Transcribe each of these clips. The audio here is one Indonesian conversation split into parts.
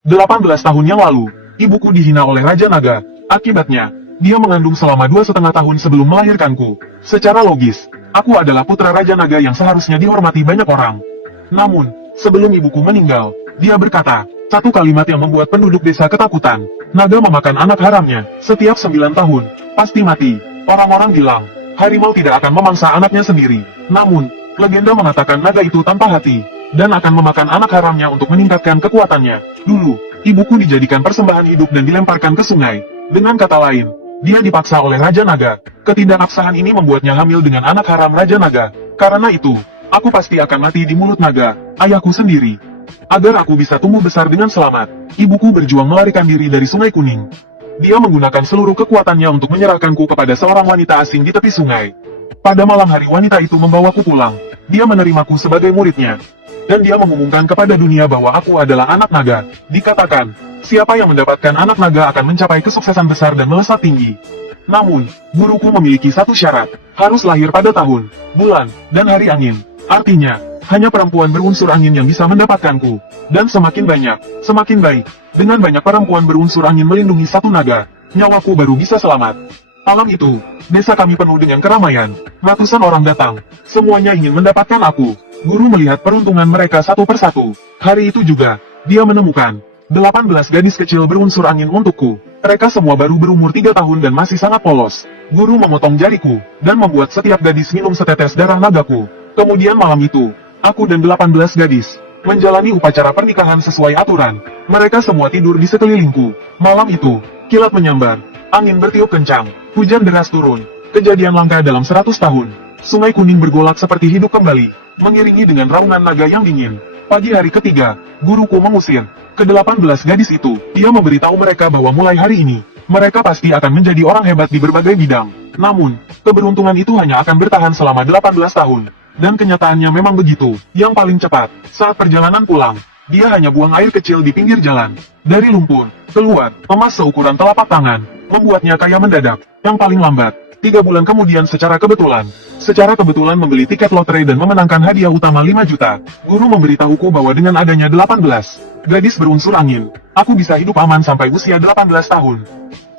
18 tahun yang lalu, ibuku dihina oleh Raja Naga. Akibatnya, dia mengandung selama 2,5 tahun sebelum melahirkanku. Secara logis, aku adalah putra Raja Naga yang seharusnya dihormati banyak orang. Namun, sebelum ibuku meninggal, dia berkata, satu kalimat yang membuat penduduk desa ketakutan. Naga memakan anak haramnya, setiap 9 tahun, pasti mati. Orang-orang bilang, harimau tidak akan memangsa anaknya sendiri. Namun, legenda mengatakan naga itu tanpa hati, dan akan memakan anak haramnya untuk meningkatkan kekuatannya. Dulu, ibuku dijadikan persembahan hidup dan dilemparkan ke sungai. Dengan kata lain, dia dipaksa oleh Raja Naga. Ketidakabsahan ini membuatnya hamil dengan anak haram Raja Naga. Karena itu, aku pasti akan mati di mulut naga, ayahku sendiri. Agar aku bisa tumbuh besar dengan selamat, ibuku berjuang melarikan diri dari Sungai Kuning. Dia menggunakan seluruh kekuatannya untuk menyerahkanku kepada seorang wanita asing di tepi sungai. Pada malam hari wanita itu membawaku pulang. Dia menerimaku sebagai muridnya. Dan dia mengumumkan kepada dunia bahwa aku adalah anak naga. Dikatakan, siapa yang mendapatkan anak naga akan mencapai kesuksesan besar dan melesat tinggi. Namun, guruku memiliki satu syarat, harus lahir pada tahun, bulan, dan hari angin. Artinya, hanya perempuan berunsur angin yang bisa mendapatkanku. Dan semakin banyak, semakin baik. Dengan banyak perempuan berunsur angin melindungi satu naga, nyawaku baru bisa selamat. Malam itu, desa kami penuh dengan keramaian. Ratusan orang datang, semuanya ingin mendapatkan aku. Guru melihat peruntungan mereka satu persatu. Hari itu juga, dia menemukan 18 gadis kecil berunsur angin untukku. Mereka semua baru berumur 3 tahun dan masih sangat polos. Guru memotong jariku, dan membuat setiap gadis minum setetes darah nagaku. Kemudian malam itu, aku dan 18 gadis menjalani upacara pernikahan sesuai aturan. Mereka semua tidur di sekelilingku. Malam itu, kilat menyambar, angin bertiup kencang, hujan deras turun. Kejadian langka dalam 100 tahun. Sungai Kuning bergolak seperti hidup kembali, mengiringi dengan raungan naga yang dingin. Pagi hari ketiga, guruku mengusir ke-18 gadis itu. Dia memberitahu mereka bahwa mulai hari ini, mereka pasti akan menjadi orang hebat di berbagai bidang. Namun, keberuntungan itu hanya akan bertahan selama 18 tahun. Dan kenyataannya memang begitu. Yang paling cepat, saat perjalanan pulang, dia hanya buang air kecil di pinggir jalan. Dari lumpur, keluar, emas seukuran telapak tangan, membuatnya kaya mendadak. Yang paling lambat, 3 bulan kemudian secara kebetulan membeli tiket lotre dan memenangkan hadiah utama 5 juta. Guru memberitahuku bahwa dengan adanya 18 gadis berunsur angin, aku bisa hidup aman sampai usia 18 tahun.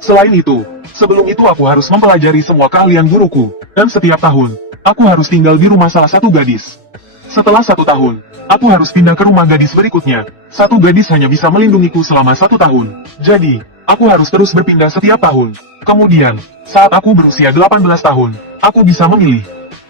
Selain itu, sebelum itu aku harus mempelajari semua keahlian guruku, dan setiap tahun, aku harus tinggal di rumah salah satu gadis. Setelah 1 tahun, aku harus pindah ke rumah gadis berikutnya. Satu gadis hanya bisa melindungiku selama 1 tahun. Jadi, aku harus terus berpindah setiap tahun. Kemudian, saat aku berusia 18 tahun, aku bisa memilih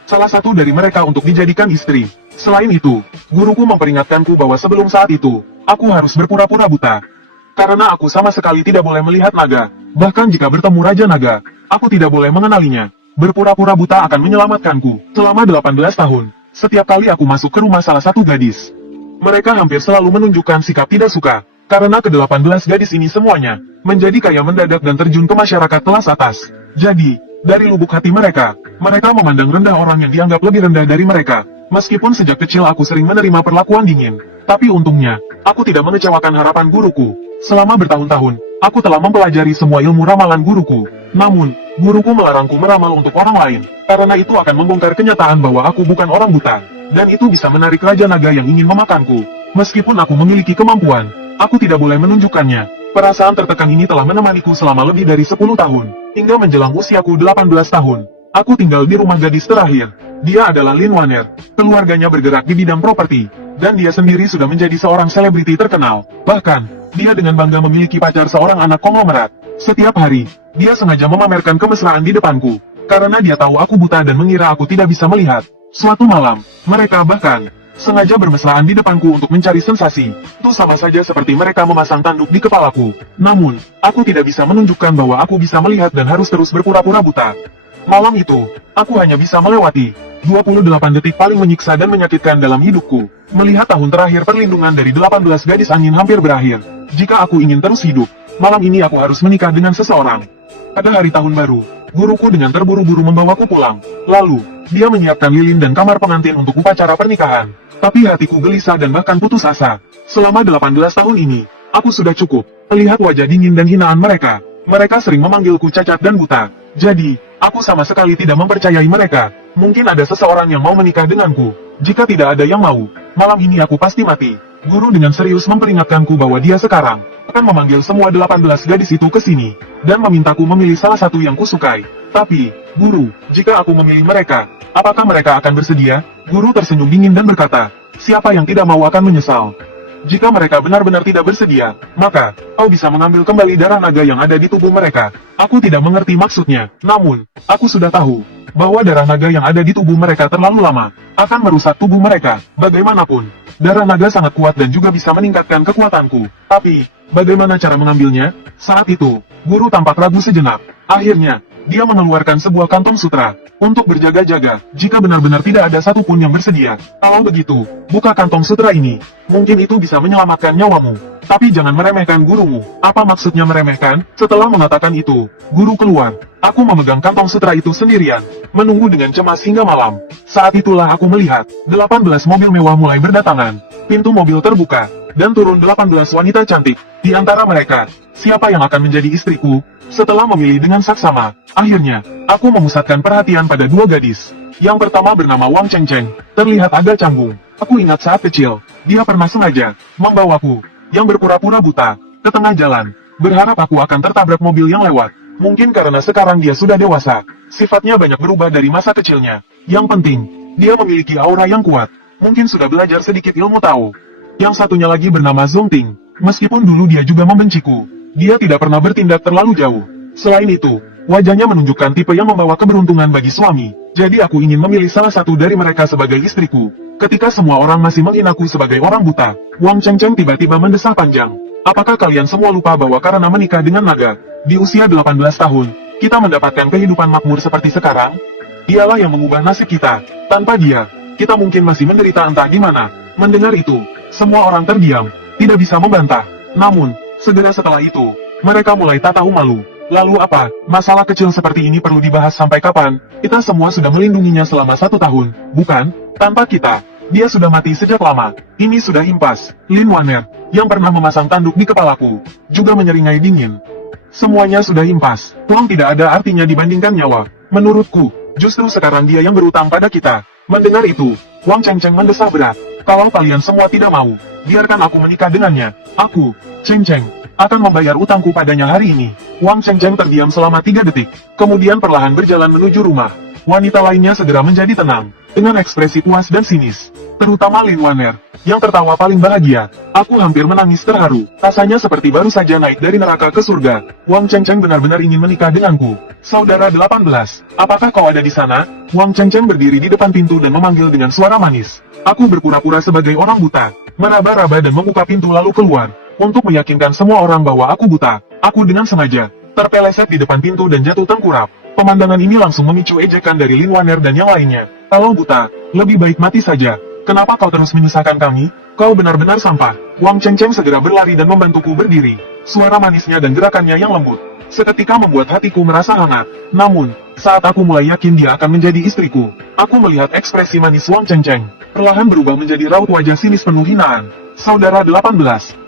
salah satu dari mereka untuk dijadikan istri. Selain itu, guruku memperingatkanku bahwa sebelum saat itu, aku harus berpura-pura buta. Karena aku sama sekali tidak boleh melihat naga. Bahkan jika bertemu Raja Naga, aku tidak boleh mengenalinya. Berpura-pura buta akan menyelamatkanku. Selama 18 tahun, setiap kali aku masuk ke rumah salah satu gadis, mereka hampir selalu menunjukkan sikap tidak suka. Karena ke-18 gadis ini semuanya menjadi kaya mendadak dan terjun ke masyarakat kelas atas. Jadi, dari lubuk hati mereka memandang rendah orang yang dianggap lebih rendah dari mereka. Meskipun sejak kecil aku sering menerima perlakuan dingin, tapi untungnya, aku tidak mengecewakan harapan guruku. Selama bertahun-tahun, aku telah mempelajari semua ilmu ramalan guruku. Namun, guruku melarangku meramal untuk orang lain, karena itu akan membongkar kenyataan bahwa aku bukan orang buta. Dan itu bisa menarik Raja Naga yang ingin memakanku. Meskipun aku memiliki kemampuan, aku tidak boleh menunjukkannya. Perasaan tertekan ini telah menemaniku selama lebih dari 10 tahun. Hingga menjelang usiaku 18 tahun, aku tinggal di rumah gadis terakhir. Dia adalah Lin Waner. Keluarganya bergerak di bidang properti, dan dia sendiri sudah menjadi seorang selebriti terkenal. Bahkan, dia dengan bangga memiliki pacar seorang anak konglomerat. Setiap hari, dia sengaja memamerkan kemesraan di depanku, karena dia tahu aku buta dan mengira aku tidak bisa melihat. Suatu malam, mereka bahkan sengaja bermesraan di depanku untuk mencari sensasi. Itu sama saja seperti mereka memasang tanduk di kepalaku. Namun, aku tidak bisa menunjukkan bahwa aku bisa melihat dan harus terus berpura-pura buta. Malam itu, aku hanya bisa melewati 28 detik paling menyiksa dan menyakitkan dalam hidupku. Melihat tahun terakhir perlindungan dari 18 gadis angin hampir berakhir. Jika aku ingin terus hidup, malam ini aku harus menikah dengan seseorang. Pada hari tahun baru, guruku dengan terburu-buru membawaku pulang. Lalu, dia menyiapkan lilin dan kamar pengantin untuk upacara pernikahan. Tapi hatiku gelisah dan bahkan putus asa. Selama 18 tahun ini, aku sudah cukup melihat wajah dingin dan hinaan mereka. Mereka sering memanggilku cacat dan buta. Jadi, aku sama sekali tidak mempercayai mereka. Mungkin ada seseorang yang mau menikah denganku. Jika tidak ada yang mau, malam ini aku pasti mati. Guru dengan serius memperingatkanku bahwa dia sekarang akan memanggil semua 18 gadis itu ke sini, dan memintaku memilih salah satu yang kusukai. Tapi, Guru, jika aku memilih mereka, apakah mereka akan bersedia? Guru tersenyum dingin dan berkata, siapa yang tidak mau akan menyesal. Jika mereka benar-benar tidak bersedia, maka, kau bisa mengambil kembali darah naga yang ada di tubuh mereka. Aku tidak mengerti maksudnya, namun, aku sudah tahu, bahwa darah naga yang ada di tubuh mereka terlalu lama, akan merusak tubuh mereka. Bagaimanapun, darah naga sangat kuat dan juga bisa meningkatkan kekuatanku. Tapi, bagaimana cara mengambilnya? Saat itu, Guru tampak ragu sejenak. Akhirnya, dia mengeluarkan sebuah kantong sutra, untuk berjaga-jaga, jika benar-benar tidak ada satupun yang bersedia. Kalau begitu, buka kantong sutra ini, mungkin itu bisa menyelamatkan nyawamu. Tapi jangan meremehkan gurumu. Apa maksudnya meremehkan? Setelah mengatakan itu, Guru keluar. Aku memegang kantong sutra itu sendirian, menunggu dengan cemas hingga malam. Saat itulah aku melihat, 18 mobil mewah mulai berdatangan. Pintu mobil terbuka, dan turun 18 wanita cantik. Di antara mereka, siapa yang akan menjadi istriku? Setelah memilih dengan saksama, akhirnya, aku memusatkan perhatian pada dua gadis. Yang pertama bernama Wang Chengcheng, terlihat agak canggung. Aku ingat saat kecil, dia pernah sengaja membawaku, yang berpura-pura buta, ke tengah jalan, berharap aku akan tertabrak mobil yang lewat. Mungkin karena sekarang dia sudah dewasa, sifatnya banyak berubah dari masa kecilnya. Yang penting, dia memiliki aura yang kuat, mungkin sudah belajar sedikit ilmu Tao. Yang satunya lagi bernama Zong Ting, meskipun dulu dia juga membenciku, dia tidak pernah bertindak terlalu jauh. Selain itu, wajahnya menunjukkan tipe yang membawa keberuntungan bagi suami. Jadi aku ingin memilih salah satu dari mereka sebagai istriku. Ketika semua orang masih menghinaku sebagai orang buta, Wang Chengcheng tiba-tiba mendesah panjang. Apakah kalian semua lupa bahwa karena menikah dengan naga, di usia 18 tahun, kita mendapatkan kehidupan makmur seperti sekarang? Dialah yang mengubah nasib kita. Tanpa dia, kita mungkin masih menderita entah di mana. Mendengar itu, semua orang terdiam, tidak bisa membantah. Namun, segera setelah itu, mereka mulai tak tahu malu. Lalu apa, masalah kecil seperti ini perlu dibahas sampai kapan? Kita semua sudah melindunginya selama 1 tahun, bukan? Tanpa kita, dia sudah mati sejak lama. Ini sudah impas. Lin Waner, yang pernah memasang tanduk di kepalaku, juga menyeringai dingin. Semuanya sudah impas. Uang tidak ada artinya dibandingkan nyawa. Menurutku, justru sekarang dia yang berutang pada kita. Mendengar itu, Wang Chengcheng mendesah berat. Kalau kalian semua tidak mau, biarkan aku menikah dengannya. Aku, Chengcheng, akan membayar utangku padanya hari ini. Wang Chengcheng terdiam selama 3 detik, kemudian perlahan berjalan menuju rumah. Wanita lainnya segera menjadi tenang, dengan ekspresi puas dan sinis. Terutama Lin Waner, yang tertawa paling bahagia. Aku hampir menangis terharu. Rasanya seperti baru saja naik dari neraka ke surga. Wang Chengcheng benar-benar ingin menikah denganku. Saudara 18, apakah kau ada di sana? Wang Chengcheng berdiri di depan pintu dan memanggil dengan suara manis. Aku berpura-pura sebagai orang buta, meraba-raba dan membuka pintu lalu keluar. Untuk meyakinkan semua orang bahwa aku buta, aku dengan sengaja terpeleset di depan pintu dan jatuh tengkurap. Pemandangan ini langsung memicu ejekan dari Lin Waner dan yang lainnya. Kalau buta, lebih baik mati saja. Kenapa kau terus menyusahkan kami? Kau benar-benar sampah. Wang Chengcheng segera berlari dan membantuku berdiri. Suara manisnya dan gerakannya yang lembut seketika membuat hatiku merasa hangat. Namun, saat aku mulai yakin dia akan menjadi istriku, aku melihat ekspresi manis Wang Chengcheng perlahan berubah menjadi raut wajah sinis penuh hinaan. Saudara 18,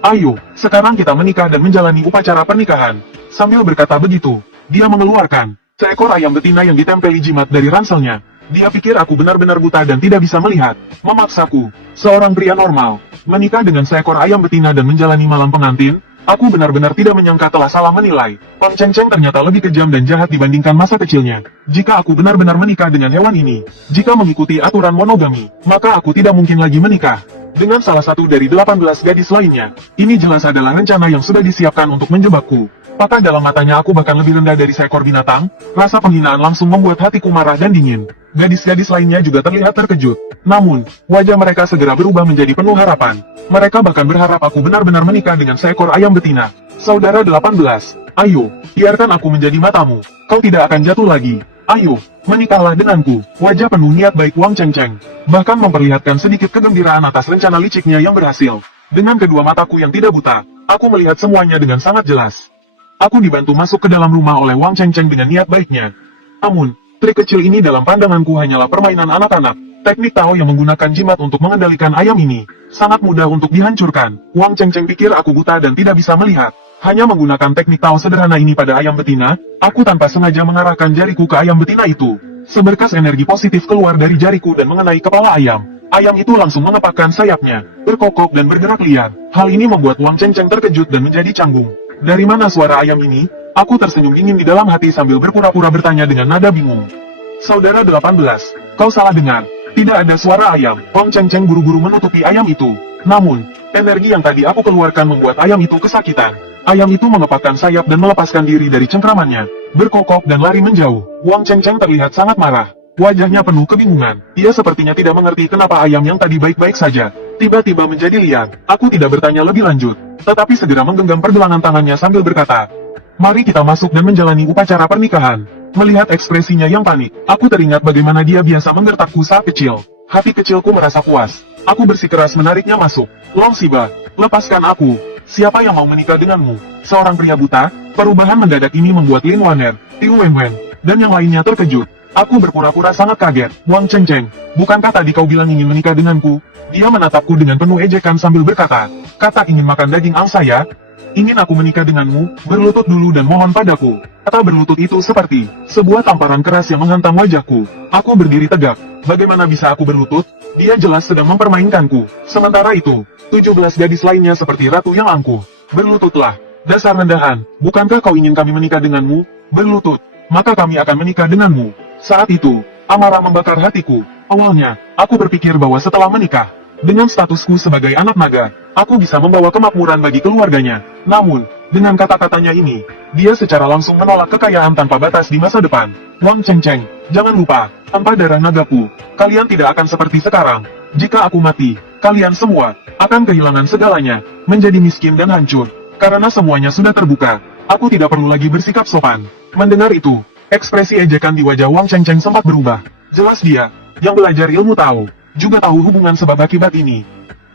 ayo, sekarang kita menikah dan menjalani upacara pernikahan. Sambil berkata begitu, dia mengeluarkan seekor ayam betina yang ditempeli jimat dari ranselnya. Dia pikir aku benar-benar buta dan tidak bisa melihat. Memaksaku, seorang pria normal, menikah dengan seekor ayam betina dan menjalani malam pengantin. Aku benar-benar tidak menyangka telah salah menilai. Wang Chengcheng ternyata lebih kejam dan jahat dibandingkan masa kecilnya. Jika aku benar-benar menikah dengan hewan ini, jika mengikuti aturan monogami, maka aku tidak mungkin lagi menikah dengan salah satu dari 18 gadis lainnya. Ini jelas adalah rencana yang sudah disiapkan untuk menjebakku. Apakah dalam matanya aku bahkan lebih rendah dari seekor binatang? Rasa penghinaan langsung membuat hatiku marah dan dingin. Gadis-gadis lainnya juga terlihat terkejut. Namun, wajah mereka segera berubah menjadi penuh harapan. Mereka bahkan berharap aku benar-benar menikah dengan seekor ayam betina. Saudara 18, ayo, biarkan aku menjadi matamu. Kau tidak akan jatuh lagi. Ayo, menikahlah denganku. Wajah penuh niat baik Wang Chengcheng bahkan memperlihatkan sedikit kegembiraan atas rencana liciknya yang berhasil. Dengan kedua mataku yang tidak buta, aku melihat semuanya dengan sangat jelas. Aku dibantu masuk ke dalam rumah oleh Wang Chengcheng dengan niat baiknya. Namun, trik kecil ini dalam pandanganku hanyalah permainan anak-anak. Teknik Tao yang menggunakan jimat untuk mengendalikan ayam ini sangat mudah untuk dihancurkan. Wang Chengcheng pikir aku buta dan tidak bisa melihat. Hanya menggunakan teknik Tao sederhana ini pada ayam betina, aku tanpa sengaja mengarahkan jariku ke ayam betina itu. Seberkas energi positif keluar dari jariku dan mengenai kepala ayam. ayam itu langsung mengepakkan sayapnya, berkokok dan bergerak liar. Hal ini membuat Wang Chengcheng terkejut dan menjadi canggung. Dari mana suara ayam ini? Aku tersenyum dingin di dalam hati sambil berpura-pura bertanya dengan nada bingung. Saudara 18, kau salah dengar. Tidak ada suara ayam. Wang Chengcheng buru-buru menutupi ayam itu. Namun, energi yang tadi aku keluarkan membuat ayam itu kesakitan. Ayam itu mengepakkan sayap dan melepaskan diri dari cengkramannya, berkokok dan lari menjauh. Wang Chengcheng terlihat sangat marah. Wajahnya penuh kebingungan. Ia sepertinya tidak mengerti kenapa ayam yang tadi baik-baik saja tiba-tiba menjadi liar. Aku tidak bertanya lebih lanjut, tetapi segera menggenggam pergelangan tangannya sambil berkata, "Mari kita masuk dan menjalani upacara pernikahan." Melihat ekspresinya yang panik, aku teringat bagaimana dia biasa menggertakku saat kecil. Hati kecilku merasa puas. Aku bersikeras menariknya masuk. Long Xiba, lepaskan aku. Siapa yang mau menikah denganmu? Seorang pria buta? Perubahan mendadak ini membuat Lin Waner, Tiu Wenwen, dan yang lainnya terkejut. Aku berpura-pura sangat kaget. Wang Chengcheng, bukankah tadi kau bilang ingin menikah denganku? Dia menatapku dengan penuh ejekan sambil berkata, "Kata ingin makan daging angsa ya? Ingin aku menikah denganmu? Berlutut dulu dan mohon padaku." Kata berlutut itu seperti sebuah tamparan keras yang menghantam wajahku. Aku berdiri tegak. Bagaimana bisa aku berlutut? Dia jelas sedang mempermainkanku. Sementara itu, 17 gadis lainnya seperti ratu yang angkuh. "Berlututlah, dasar rendahan. Bukankah kau ingin kami menikah denganmu? Berlutut, maka kami akan menikah denganmu." Saat itu, amarah membakar hatiku. Awalnya, aku berpikir bahwa setelah menikah, dengan statusku sebagai anak naga, aku bisa membawa kemakmuran bagi keluarganya. Namun, dengan kata-katanya ini, dia secara langsung menolak kekayaan tanpa batas di masa depan. Wang Chengcheng, jangan lupa, tanpa darah nagaku, kalian tidak akan seperti sekarang. Jika aku mati, kalian semua akan kehilangan segalanya, menjadi miskin dan hancur. Karena semuanya sudah terbuka, aku tidak perlu lagi bersikap sopan. Mendengar itu, ekspresi ejekan di wajah Wang Chengcheng sempat berubah. Jelas dia, yang belajar ilmu tahu, juga tahu hubungan sebab akibat ini.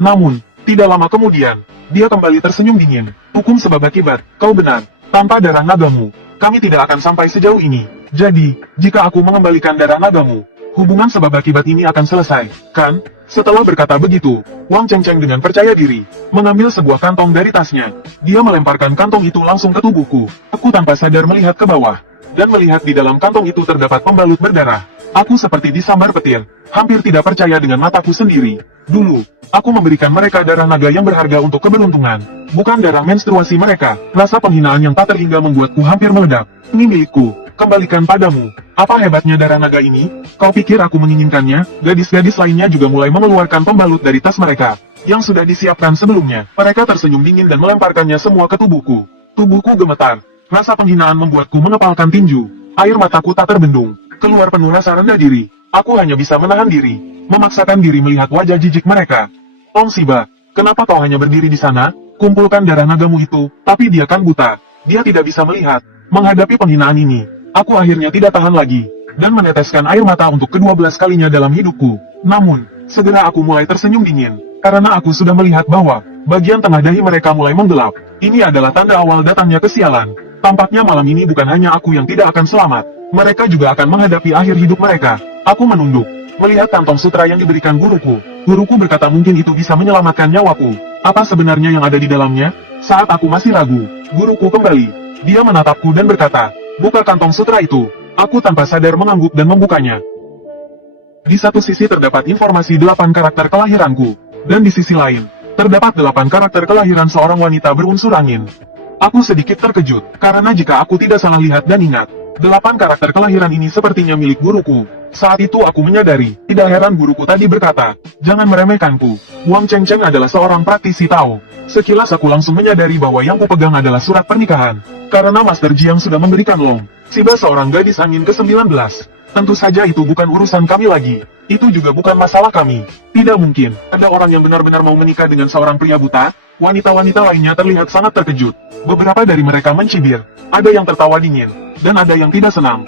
Namun, tidak lama kemudian, dia kembali tersenyum dingin. "Hukum sebab akibat, kau benar. Tanpa darah nagamu, kami tidak akan sampai sejauh ini. Jadi, jika aku mengembalikan darah nagamu, hubungan sebab akibat ini akan selesai, kan?" Setelah berkata begitu, Wang Chengcheng dengan percaya diri, mengambil sebuah kantong dari tasnya. Dia melemparkan kantong itu langsung ke tubuhku. Aku tanpa sadar melihat ke bawah, dan melihat di dalam kantong itu terdapat pembalut berdarah. Aku seperti disambar petir, hampir tidak percaya dengan mataku sendiri. Dulu, aku memberikan mereka darah naga yang berharga untuk keberuntungan, bukan darah menstruasi mereka. Rasa penghinaan yang tak terhingga membuatku hampir meledak. "Ini milikku, kembalikan padamu." Apa hebatnya darah naga ini? Kau pikir aku menginginkannya? Gadis-gadis lainnya juga mulai mengeluarkan pembalut dari tas mereka, yang sudah disiapkan sebelumnya. Mereka tersenyum dingin dan melemparkannya semua ke tubuhku. Tubuhku gemetar. Rasa penghinaan membuatku mengepalkan tinju. Air mataku tak terbendung. Keluar penuh rasa rendah diri. Aku hanya bisa menahan diri, memaksakan diri melihat wajah jijik mereka. "Long Xiba, kenapa kau hanya berdiri di sana? Kumpulkan darah nagamu itu." Tapi dia kan buta. Dia tidak bisa melihat. Menghadapi penghinaan ini, aku akhirnya tidak tahan lagi, dan meneteskan air mata untuk ke-12 kalinya dalam hidupku. Namun, segera aku mulai tersenyum dingin, karena aku sudah melihat bahwa bagian tengah dahi mereka mulai menggelap. Ini adalah tanda awal datangnya kesialan. Tampaknya malam ini bukan hanya aku yang tidak akan selamat. Mereka juga akan menghadapi akhir hidup mereka. Aku menunduk, melihat kantong sutra yang diberikan guruku. Guruku berkata mungkin itu bisa menyelamatkan nyawaku. Apa sebenarnya yang ada di dalamnya? Saat aku masih ragu, guruku kembali. Dia menatapku dan berkata, "Buka kantong sutra itu." Aku tanpa sadar mengangguk dan membukanya. Di satu sisi terdapat informasi 8 karakter kelahiranku, dan di sisi lain, terdapat 8 karakter kelahiran seorang wanita berunsur angin. Aku sedikit terkejut, karena jika aku tidak salah lihat dan ingat, 8 karakter kelahiran ini sepertinya milik guruku. Saat itu aku menyadari, tidak heran guruku tadi berkata, "Jangan meremehkanku." Wang Chengcheng adalah seorang praktisi Tao. Sekilas aku langsung menyadari bahwa yang kupegang adalah surat pernikahan, karena Master Jiang sudah memberikan Long Xiba seorang gadis angin ke-19. Tentu saja itu bukan urusan kami lagi. Itu juga bukan masalah kami. Tidak mungkin, ada orang yang benar-benar mau menikah dengan seorang pria buta. Wanita-wanita lainnya terlihat sangat terkejut. Beberapa dari mereka mencibir, ada yang tertawa dingin, dan ada yang tidak senang.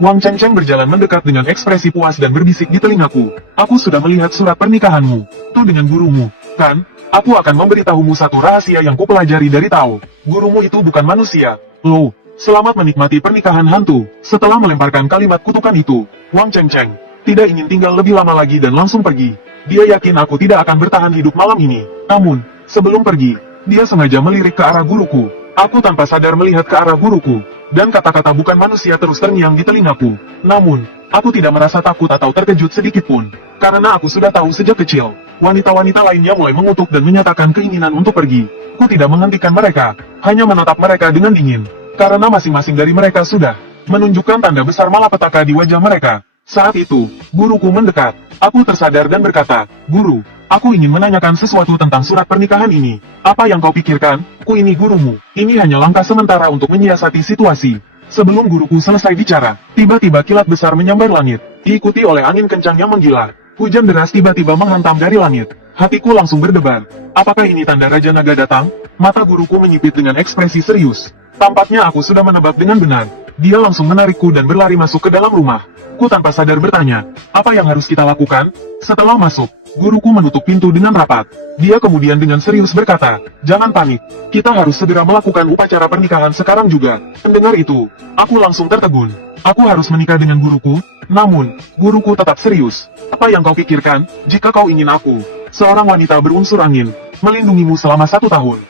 Wang Chengcheng berjalan mendekat dengan ekspresi puas dan berbisik di telingaku. "Aku sudah melihat surat pernikahanmu. Itu dengan gurumu, kan? Aku akan memberitahumu satu rahasia yang kupelajari dari Tao. Gurumu itu bukan manusia. Lo, selamat menikmati pernikahan hantu." Setelah melemparkan kalimat kutukan itu, Wang Chengcheng tidak ingin tinggal lebih lama lagi dan langsung pergi. Dia yakin aku tidak akan bertahan hidup malam ini. Namun, sebelum pergi, dia sengaja melirik ke arah guruku. Aku tanpa sadar melihat ke arah guruku, dan kata-kata bukan manusia terus terngiang di telingaku. Namun, Aku tidak merasa takut atau terkejut sedikit pun, karena aku sudah tahu sejak kecil. Wanita-wanita lainnya mulai mengutuk dan menyatakan keinginan untuk pergi. Aku tidak menghentikan mereka, hanya menatap mereka dengan dingin, karena masing-masing dari mereka sudah menunjukkan tanda besar malapetaka di wajah mereka. Saat itu, guruku mendekat. Aku tersadar dan berkata, "Guru, aku ingin menanyakan sesuatu tentang surat pernikahan ini. Apa yang kau pikirkan? Ku ini gurumu. Ini hanya langkah sementara untuk menyiasati situasi." Sebelum guruku selesai bicara, tiba-tiba kilat besar menyambar langit, diikuti oleh angin kencang yang menggila. Hujan deras tiba-tiba menghantam dari langit. Hatiku langsung berdebar. Apakah ini tanda Raja Naga datang? Mata guruku menyipit dengan ekspresi serius. Tampaknya aku sudah menebak dengan benar. Dia langsung menarikku dan berlari masuk ke dalam rumah. Ku tanpa sadar bertanya, apa yang harus kita lakukan? Setelah masuk, guruku menutup pintu dengan rapat. Dia kemudian dengan serius berkata, "Jangan panik. Kita harus segera melakukan upacara pernikahan sekarang juga." Mendengar itu, aku langsung tertegun. Aku harus menikah dengan guruku? Namun, guruku tetap serius. "Apa yang kau pikirkan? Jika kau ingin aku, seorang wanita berunsur angin, melindungimu selama 1 tahun,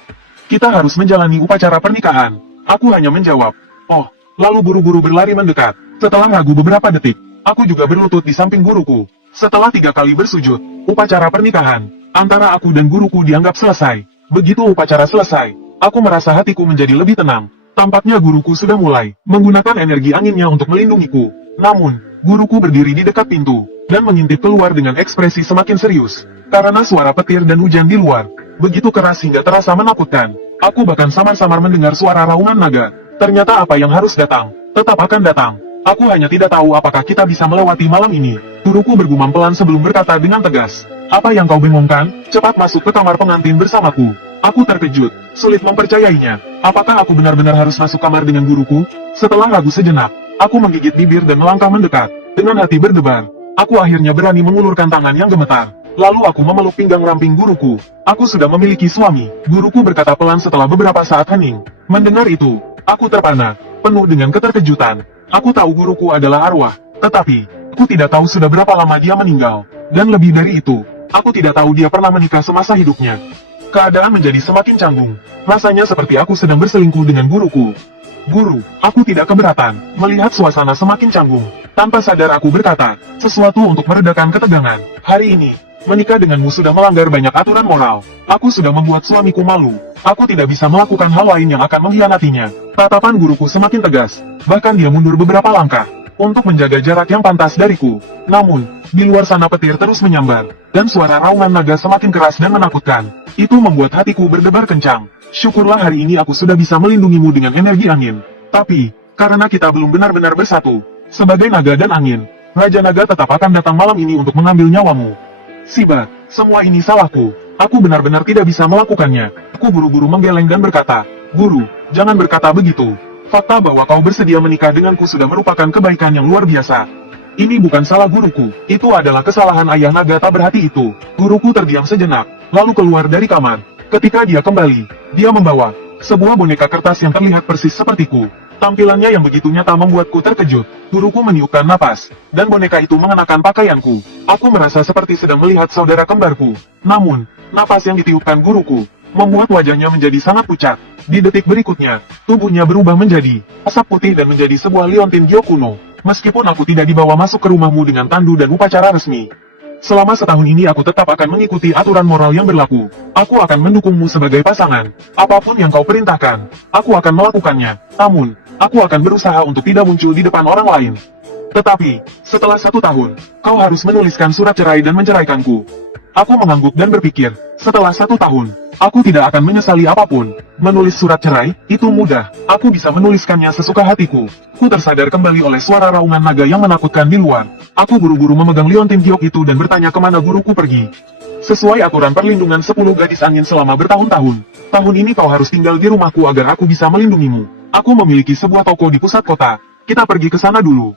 kita harus menjalani upacara pernikahan." Aku hanya menjawab, "Oh." Lalu buru-buru berlari mendekat. Setelah ragu beberapa detik, aku juga berlutut di samping guruku. Setelah 3 kali bersujud, upacara pernikahan antara aku dan guruku dianggap selesai. Begitu upacara selesai, aku merasa hatiku menjadi lebih tenang. Tampaknya guruku sudah mulai menggunakan energi anginnya untuk melindungiku. Namun, guruku berdiri di dekat pintu, dan mengintip keluar dengan ekspresi semakin serius. Karena suara petir dan hujan di luar begitu keras hingga terasa menakutkan. Aku bahkan samar-samar mendengar suara raungan naga. Ternyata apa yang harus datang, tetap akan datang. Aku hanya tidak tahu apakah kita bisa melewati malam ini. Guruku bergumam pelan sebelum berkata dengan tegas, "Apa yang kau bingungkan? Cepat masuk ke kamar pengantin bersamaku." Aku terkejut, sulit mempercayainya. Apakah aku benar-benar harus masuk kamar dengan guruku? Setelah ragu sejenak, aku menggigit bibir dan melangkah mendekat. Dengan hati berdebar, aku akhirnya berani mengulurkan tangan yang gemetar. Lalu aku memeluk pinggang ramping guruku. "Aku sudah memiliki suami," guruku berkata pelan setelah beberapa saat hening. Mendengar itu, aku terpana, penuh dengan keterkejutan. Aku tahu guruku adalah arwah, tetapi aku tidak tahu sudah berapa lama dia meninggal. Dan lebih dari itu, aku tidak tahu dia pernah menikah semasa hidupnya. Keadaan menjadi semakin canggung. Rasanya seperti aku sedang berselingkuh dengan guruku. "Guru, aku tidak keberatan." Melihat suasana semakin canggung, tanpa sadar aku berkata sesuatu untuk meredakan ketegangan. "Hari ini, menikah denganmu sudah melanggar banyak aturan moral. Aku sudah membuat suamiku malu. Aku tidak bisa melakukan hal lain yang akan mengkhianatinya." Tatapan guruku semakin tegas. Bahkan dia mundur beberapa langkah untuk menjaga jarak yang pantas dariku. Namun, di luar sana petir terus menyambar, dan suara raungan naga semakin keras dan menakutkan. Itu membuat hatiku berdebar kencang. Syukurlah hari ini aku sudah bisa melindungimu dengan energi angin. Tapi, karena kita belum benar-benar bersatu, sebagai naga dan angin, Raja Naga tetap akan datang malam ini untuk mengambil nyawamu. Sibat, semua ini salahku. Aku benar-benar tidak bisa melakukannya. Aku buru-buru menggeleng dan berkata, "Guru, jangan berkata begitu. Fakta bahwa kau bersedia menikah denganku sudah merupakan kebaikan yang luar biasa. Ini bukan salah guruku, itu adalah kesalahan ayah naga tak berhati itu." Guruku terdiam sejenak, lalu keluar dari kamar. Ketika dia kembali, dia membawa sebuah boneka kertas yang terlihat persis sepertiku. Tampilannya yang begitu nyata membuatku terkejut. Guruku meniupkan napas, dan boneka itu mengenakan pakaianku. Aku merasa seperti sedang melihat saudara kembarku. Namun, napas yang ditiupkan guruku membuat wajahnya menjadi sangat pucat. Di detik berikutnya, tubuhnya berubah menjadi asap putih dan menjadi sebuah liontin Gyo kuno. Meskipun aku tidak dibawa masuk ke rumahmu dengan tandu dan upacara resmi, selama setahun ini aku tetap akan mengikuti aturan moral yang berlaku. Aku akan mendukungmu sebagai pasangan. Apapun yang kau perintahkan, aku akan melakukannya. Namun, aku akan berusaha untuk tidak muncul di depan orang lain. Tetapi, setelah 1 tahun, kau harus menuliskan surat cerai dan menceraikanku. Aku mengangguk dan berpikir, setelah 1 tahun, aku tidak akan menyesali apapun. Menulis surat cerai, itu mudah. Aku bisa menuliskannya sesuka hatiku. Ku tersadar kembali oleh suara raungan naga yang menakutkan di luar. Aku buru-buru memegang liontin giok itu dan bertanya kemana guruku pergi. Sesuai aturan perlindungan 10 gadis angin selama bertahun-tahun, tahun ini kau harus tinggal di rumahku agar aku bisa melindungimu. Aku memiliki sebuah toko di pusat kota. Kita pergi ke sana dulu.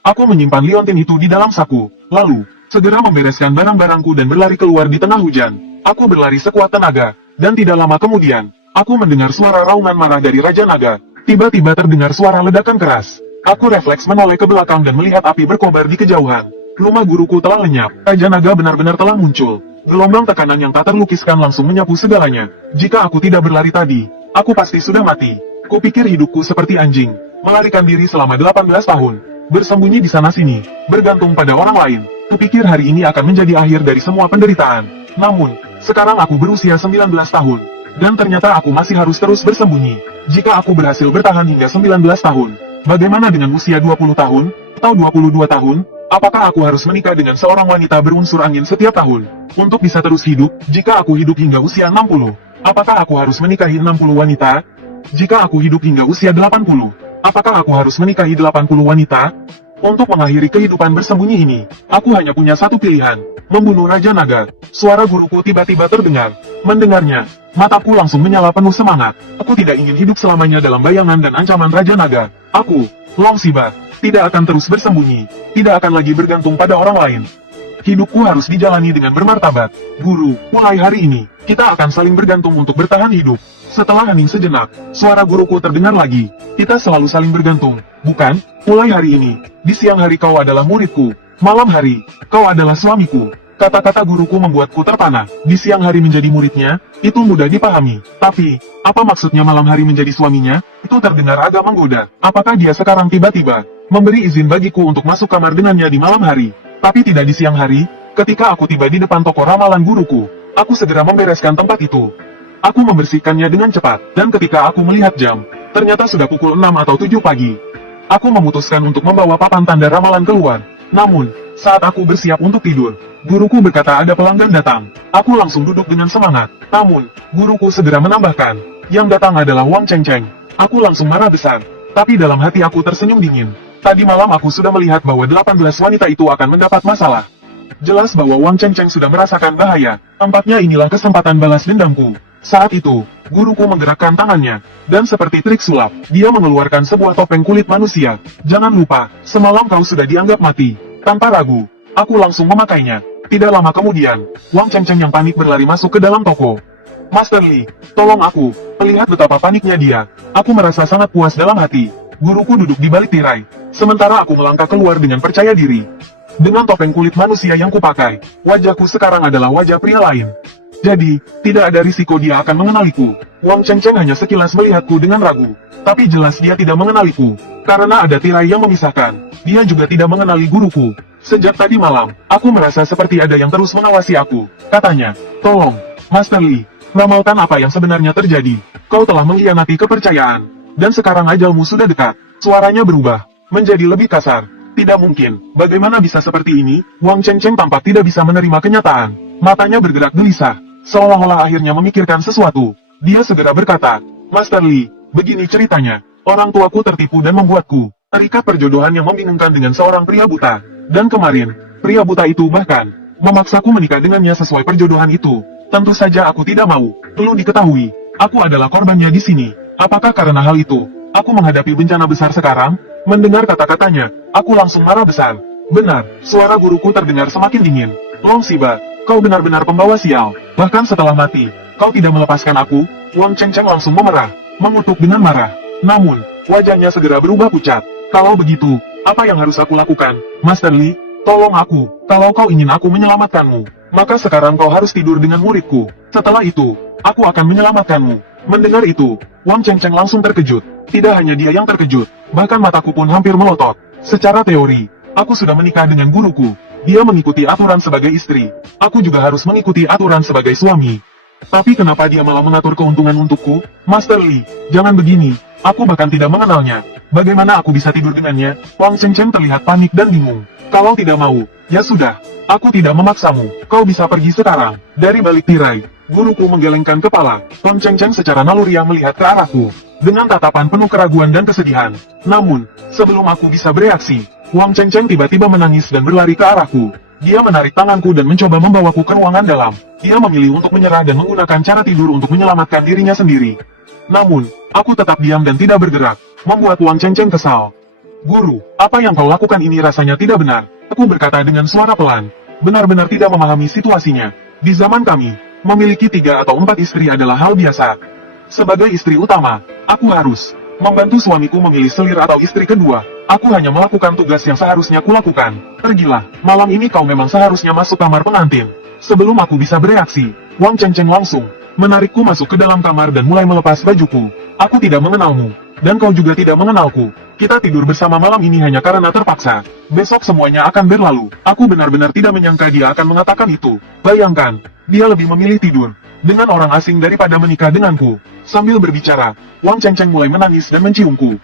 Aku menyimpan liontin itu di dalam saku, lalu segera membereskan barang-barangku dan berlari keluar di tengah hujan. Aku berlari sekuat tenaga, dan tidak lama kemudian, aku mendengar suara raungan marah dari Raja Naga. Tiba-tiba terdengar suara ledakan keras. Aku refleks menoleh ke belakang dan melihat api berkobar di kejauhan. Rumah guruku telah lenyap. Raja Naga benar-benar telah muncul. Gelombang tekanan yang tak terlukiskan langsung menyapu segalanya. Jika aku tidak berlari tadi, aku pasti sudah mati. Kupikir hidupku seperti anjing, melarikan diri selama 18 tahun. bersembunyi di sana-sini, bergantung pada orang lain. Kupikir hari ini akan menjadi akhir dari semua penderitaan. Namun, sekarang aku berusia 19 tahun, dan ternyata aku masih harus terus bersembunyi. Jika aku berhasil bertahan hingga 19 tahun, bagaimana dengan usia 20 tahun, atau 22 tahun? Apakah aku harus menikah dengan seorang wanita berunsur angin setiap tahun? Untuk bisa terus hidup, jika aku hidup hingga usia 60, apakah aku harus menikahi 60 wanita? Jika aku hidup hingga usia 80, apakah aku harus menikahi 80 wanita? Untuk mengakhiri kehidupan bersembunyi ini, aku hanya punya satu pilihan, membunuh Raja Naga. Suara guruku tiba-tiba terdengar. Mendengarnya, mataku langsung menyala penuh semangat. Aku tidak ingin hidup selamanya dalam bayangan dan ancaman Raja Naga. Aku, Long Siba, tidak akan terus bersembunyi, tidak akan lagi bergantung pada orang lain. Hidupku harus dijalani dengan bermartabat. Guru, mulai hari ini, kita akan saling bergantung untuk bertahan hidup. Setelah hening sejenak, suara guruku terdengar lagi. Kita selalu saling bergantung, bukan? Mulai hari ini, di siang hari kau adalah muridku, malam hari, kau adalah suamiku. Kata-kata guruku membuatku terpana. Di siang hari menjadi muridnya, itu mudah dipahami. Tapi, apa maksudnya malam hari menjadi suaminya? Itu terdengar agak menggoda. Apakah dia sekarang tiba-tiba memberi izin bagiku untuk masuk kamar dengannya di malam hari? Tapi tidak di siang hari. Ketika aku tiba di depan toko ramalan guruku, aku segera membereskan tempat itu. Aku membersihkannya dengan cepat, dan ketika aku melihat jam, ternyata sudah pukul 6 atau 7 pagi. Aku memutuskan untuk membawa papan tanda ramalan keluar. Namun, saat aku bersiap untuk tidur, guruku berkata ada pelanggan datang. Aku langsung duduk dengan semangat. Namun, guruku segera menambahkan, yang datang adalah Wang Chengcheng. Aku langsung marah besar, tapi dalam hati aku tersenyum dingin. Tadi malam aku sudah melihat bahwa 18 wanita itu akan mendapat masalah. Jelas bahwa Wang Chengcheng sudah merasakan bahaya. Tampaknya inilah kesempatan balas dendamku. Saat itu, guruku menggerakkan tangannya, dan seperti trik sulap, dia mengeluarkan sebuah topeng kulit manusia. Jangan lupa, semalam kau sudah dianggap mati. Tanpa ragu, aku langsung memakainya. Tidak lama kemudian, Wang Chengcheng yang panik berlari masuk ke dalam toko. Master Li, tolong aku. Melihat betapa paniknya dia, aku merasa sangat puas dalam hati. Guruku duduk di balik tirai, sementara aku melangkah keluar dengan percaya diri. Dengan topeng kulit manusia yang kupakai, wajahku sekarang adalah wajah pria lain. Jadi, tidak ada risiko dia akan mengenaliku. Wang Chengcheng hanya sekilas melihatku dengan ragu. Tapi jelas dia tidak mengenaliku, karena ada tirai yang memisahkan. Dia juga tidak mengenali guruku. Sejak tadi malam, aku merasa seperti ada yang terus mengawasi aku. Katanya, tolong, Master Li, ramalkan apa yang sebenarnya terjadi. Kau telah mengkhianati kepercayaan. Dan sekarang ajalmu sudah dekat. Suaranya berubah, menjadi lebih kasar. Tidak mungkin, bagaimana bisa seperti ini? Wang Chengcheng tampak tidak bisa menerima kenyataan. Matanya bergerak gelisah, seolah-olah akhirnya memikirkan sesuatu. Dia segera berkata, Master Li, begini ceritanya. Orang tuaku tertipu dan membuatku terikat perjodohan yang membingungkan dengan seorang pria buta. Dan kemarin, pria buta itu bahkan memaksaku menikah dengannya sesuai perjodohan itu. Tentu saja aku tidak mau. Perlu diketahui, aku adalah korbannya di sini. Apakah karena hal itu, aku menghadapi bencana besar sekarang? Mendengar kata-katanya, aku langsung marah besar. Benar, suara guruku terdengar semakin dingin. Long Siba, kau benar-benar pembawa sial. Bahkan setelah mati, kau tidak melepaskan aku. Wang Chengcheng langsung memerah, mengutuk dengan marah. Namun, wajahnya segera berubah pucat. Kalau begitu, apa yang harus aku lakukan? Master Li, tolong aku. Kalau kau ingin aku menyelamatkanmu, maka sekarang kau harus tidur dengan muridku. Setelah itu, aku akan menyelamatkanmu. Mendengar itu, Wang Chengcheng langsung terkejut. Tidak hanya dia yang terkejut, bahkan mataku pun hampir melotot. Secara teori, aku sudah menikah dengan guruku. Dia mengikuti aturan sebagai istri. Aku juga harus mengikuti aturan sebagai suami. Tapi kenapa dia malah mengatur keuntungan untukku? Master Li, jangan begini. Aku bahkan tidak mengenalnya. Bagaimana aku bisa tidur dengannya? Wang Chengcheng terlihat panik dan bingung. Kalau tidak mau, ya sudah. Aku tidak memaksamu. Kau bisa pergi sekarang. Dari balik tirai, guruku menggelengkan kepala. Wang Chengcheng secara naluriah melihat ke arahku dengan tatapan penuh keraguan dan kesedihan. Namun, sebelum aku bisa bereaksi, Wang Chengcheng tiba-tiba menangis dan berlari ke arahku. Dia menarik tanganku dan mencoba membawaku ke ruangan dalam. Dia memilih untuk menyerah dan menggunakan cara tidur untuk menyelamatkan dirinya sendiri. Namun, aku tetap diam dan tidak bergerak, membuat Wang Chengcheng kesal. Guru, apa yang kau lakukan ini rasanya tidak benar. Aku berkata dengan suara pelan, benar-benar tidak memahami situasinya. Di zaman kami, memiliki 3 atau 4 istri adalah hal biasa. Sebagai istri utama, aku harus membantu suamiku memilih selir atau istri kedua. Aku hanya melakukan tugas yang seharusnya kulakukan. Pergilah, malam ini kau memang seharusnya masuk kamar pengantin. Sebelum aku bisa bereaksi, Wang Chengcheng langsung menarikku masuk ke dalam kamar dan mulai melepas bajuku. Aku tidak mengenalmu, dan kau juga tidak mengenalku. Kita tidur bersama malam ini hanya karena terpaksa. Besok semuanya akan berlalu. Aku benar-benar tidak menyangka dia akan mengatakan itu. Bayangkan, dia lebih memilih tidur dengan orang asing daripada menikah denganku. Sambil berbicara, Wang Chengcheng mulai menangis dan menciumku.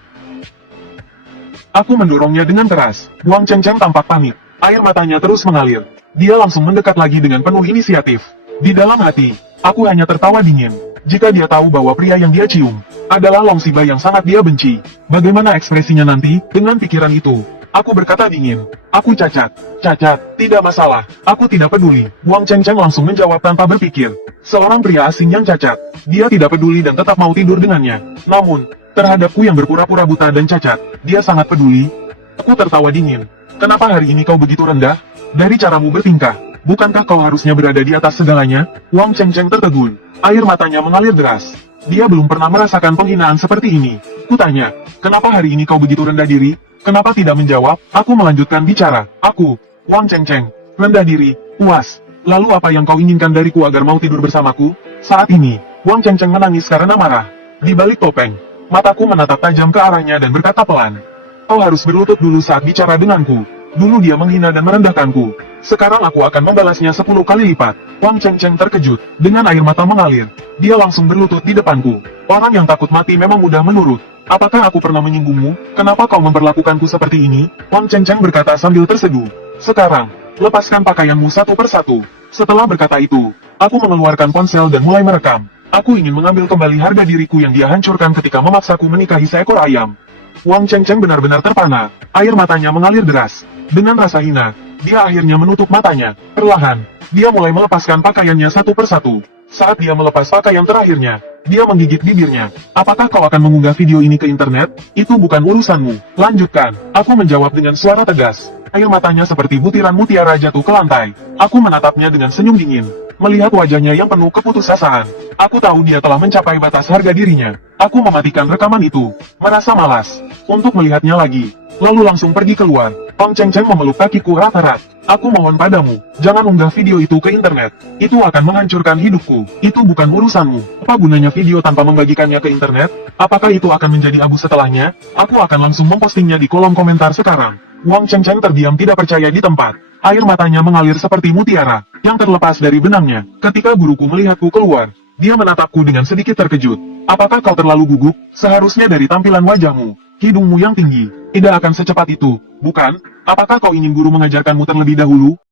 Aku mendorongnya dengan keras. Wang Chengcheng tampak panik. Air matanya terus mengalir. Dia langsung mendekat lagi dengan penuh inisiatif. Di dalam hati, aku hanya tertawa dingin. Jika dia tahu bahwa pria yang dia cium adalah Long Siba yang sangat dia benci, bagaimana ekspresinya nanti? Dengan pikiran itu, aku berkata dingin, aku cacat. Cacat, tidak masalah, aku tidak peduli. Wang Chengcheng langsung menjawab tanpa berpikir. Seorang pria asing yang cacat, dia tidak peduli dan tetap mau tidur dengannya. Namun, terhadapku yang berpura-pura buta dan cacat, dia sangat peduli. Aku tertawa dingin. Kenapa hari ini kau begitu rendah? Dari caramu bertingkah, bukankah kau harusnya berada di atas segalanya? Wang Chengcheng tertegun. Air matanya mengalir deras. Dia belum pernah merasakan penghinaan seperti ini. Kutanya, kenapa hari ini kau begitu rendah diri? Kenapa tidak menjawab? Aku melanjutkan bicara. Aku, Wang Chengcheng, rendah diri, puas. Lalu apa yang kau inginkan dariku agar mau tidur bersamaku? Saat ini, Wang Chengcheng menangis karena marah. Di balik topeng, mataku menatap tajam ke arahnya dan berkata pelan. Kau harus berlutut dulu saat bicara denganku. Dulu dia menghina dan merendahkanku. Sekarang aku akan membalasnya 10 kali lipat. Wang Chengcheng terkejut. Dengan air mata mengalir, dia langsung berlutut di depanku. Orang yang takut mati memang mudah menurut. Apakah aku pernah menyinggungmu? Kenapa kau memperlakukanku seperti ini? Wang Chengcheng berkata sambil terseduh. Sekarang, lepaskan pakaianmu satu persatu. Setelah berkata itu, aku mengeluarkan ponsel dan mulai merekam. Aku ingin mengambil kembali harga diriku yang dia hancurkan ketika memaksaku menikahi seekor ayam. Wang Chengcheng benar-benar terpana. Air matanya mengalir deras. Dengan rasa hina, dia akhirnya menutup matanya. Perlahan, dia mulai melepaskan pakaiannya satu persatu. Saat dia melepas pakaian terakhirnya, dia menggigit bibirnya. Apakah kau akan mengunggah video ini ke internet? Itu bukan urusanmu. Lanjutkan. Aku menjawab dengan suara tegas. Air matanya seperti butiran mutiara jatuh ke lantai. Aku menatapnya dengan senyum dingin. Melihat wajahnya yang penuh keputusasaan, aku tahu dia telah mencapai batas harga dirinya. Aku mematikan rekaman itu, merasa malas untuk melihatnya lagi, lalu langsung pergi keluar. Wang Chengcheng memeluk kakiku erat-erat. Aku mohon padamu, jangan unggah video itu ke internet. Itu akan menghancurkan hidupku. Itu bukan urusanmu. Apa gunanya video tanpa membagikannya ke internet? Apakah itu akan menjadi abu setelahnya? Aku akan langsung mempostingnya di kolom komentar sekarang. Wang Chengcheng terdiam tidak percaya di tempat. Air matanya mengalir seperti mutiara yang terlepas dari benangnya. Ketika guruku melihatku keluar, dia menatapku dengan sedikit terkejut. Apakah kau terlalu gugup? Seharusnya dari tampilan wajahmu, hidungmu yang tinggi, tidak akan secepat itu, bukan? Apakah kau ingin guru mengajarkanmu terlebih dahulu?